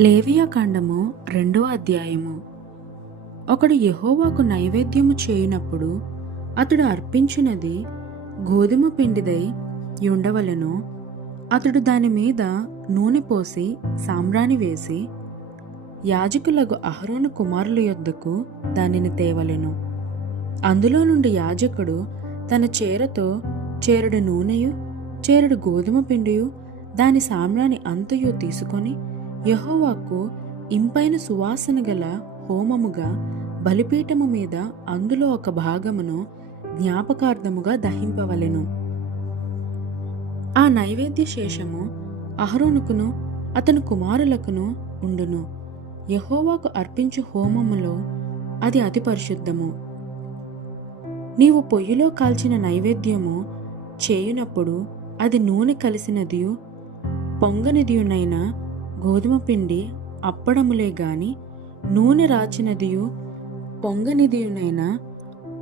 లేవియాకాండము 2వ అధ్యాయము. ఒకడు యెహోవాకు నైవేద్యము చేయునప్పుడు అతడు అర్పించినది గోధుమ పిండిదై యుండవలెను. అతడు దాని మీద నూనె పోసి సాంబ్రాణి వేసి యాజకులగు అహరోను కుమారుల యొద్దకు దానిని తేవలెను. అందులో నుండి యాజకుడు తన చేరతో చేరెడు నూనెయు చేరెడు గోధుమ పిండియు దాని సాంబ్రాణి అంతయు తీసుకొని యెహోవాకు ఇంపైన సువాసన గల హోమముగా బలిపీఠము మీద అందులో ఒక భాగమును జ్ఞాపకార్థముగా దహింపవలెను. ఆ నైవేద్య శేషము అహరోనుకును అతని కుమారులకును ఉండును. యెహోవాకు అర్పించు హోమములో అది అతి పరిశుద్ధము. నీవు పొయ్యిలో కాల్చిన నైవేద్యము చేయునప్పుడు అది నూనె కలిసినదియు పొంగనిదియునైన గోధుమ పిండి అప్పడములే గాని నూనె రాచినదియు పొంగనిదియునైన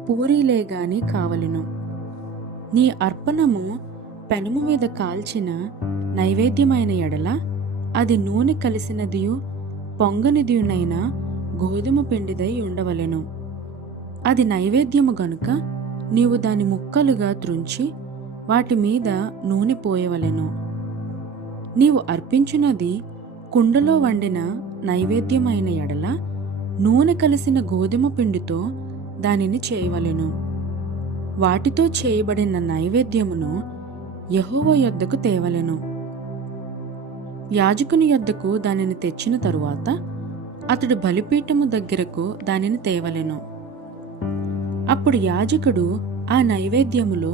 పూరీలే గాని కావలెను. నీ అర్పణము పెనము మీద కాల్చిన నైవేద్యమైన ఎడల అది నూనె కలిసినదియు పొంగనిదియునైన గోధుమ పిండిదై ఉండవలెను. అది నైవేద్యము గనుక నీవు దాని ముక్కలుగా త్రుంచి వాటి మీద నూనె పోయవలెను. నీవు అర్పించున్నది కుండలో వండిన నైవేద్యమైన ఎడల నూనె కలిసిన గోధుమ పిండితో దానిని చేయవలెను. వాటితో చేయబడిన నైవేద్యమును యెహోవా యొద్దకు తేవలెను. యాజకుని యొద్దకు దానిని తెచ్చిన తరువాత అతడు బలిపీఠము దగ్గరకు దానిని తేవలెను. అప్పుడు యాజకుడు ఆ నైవేద్యములో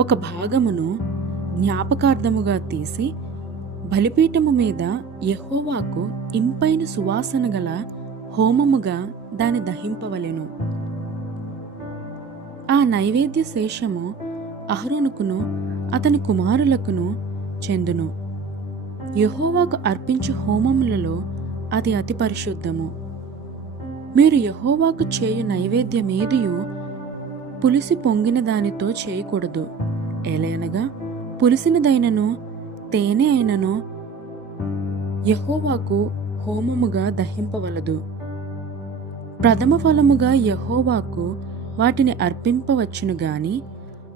ఒక భాగమును జ్ఞాపకార్థముగా తీసి బలిపీఠము మీద యెహోవాకు ఇంపైన సువాసన గల హోమముగా దాని దహింపవలెను. ఆ నైవేద్య శేషము అహరోనుకును అతని కుమారులకును చెందును. యెహోవాకు అర్పించు హోమములలో అది అతి పరిశుద్ధము. మీరు యెహోవాకు చేయు నైవేద్యమేదియు పులిసి పొంగిన దానితో చేయకూడదు. ఏలయనగా పులిసినదైనను తేనె అయినను యెహోవాకు హోమముగా దహింపవలదు. ప్రథమ ఫలముగా యెహోవాకు వాటిని అర్పింపవచ్చును గాని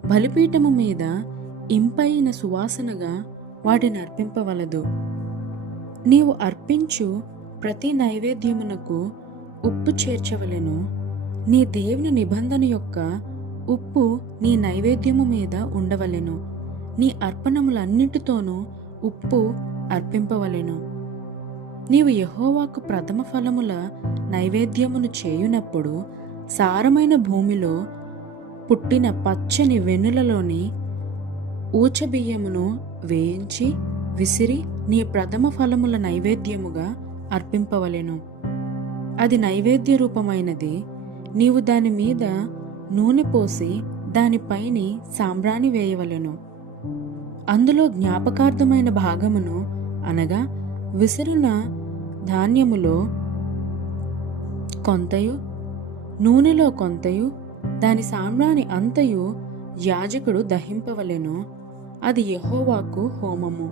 బలిపీఠము మీద ఇంపైన సువాసనగా వాటిని అర్పింపవలదు. నీవు అర్పించు ప్రతి నైవేద్యమునకు ఉప్పు చేర్చవలెను. నీ దేవుని నిబంధన యొక్క ఉప్పు నీ నైవేద్యము మీద ఉండవలెను. నీ అర్పణములన్నిటితోనూ ఉప్పు అర్పింపవలెను. నీవు యెహోవాకు ప్రథమ ఫలముల నైవేద్యమును చేయునప్పుడు సారమైన భూమిలో పుట్టిన పచ్చని వెన్నులలోని ఊచబియ్యమును వేయించి విసిరి నీ ప్రథమ ఫలముల నైవేద్యముగా అర్పింపవలెను. అది నైవేద్య రూపమైనది. నీవు దాని మీద నూనె పోసి దానిపైని సాంబ్రాణి వేయవలెను. అందులో జ్ఞాపకార్థమైన భాగమును అనగా విసిరిన ధాన్యములో కొంతయు నూనెలో కొంతయు దాని సాంబ్రాణి అంతయు యాజకుడు దహింపవలెను. అది యెహోవాకు హోమము.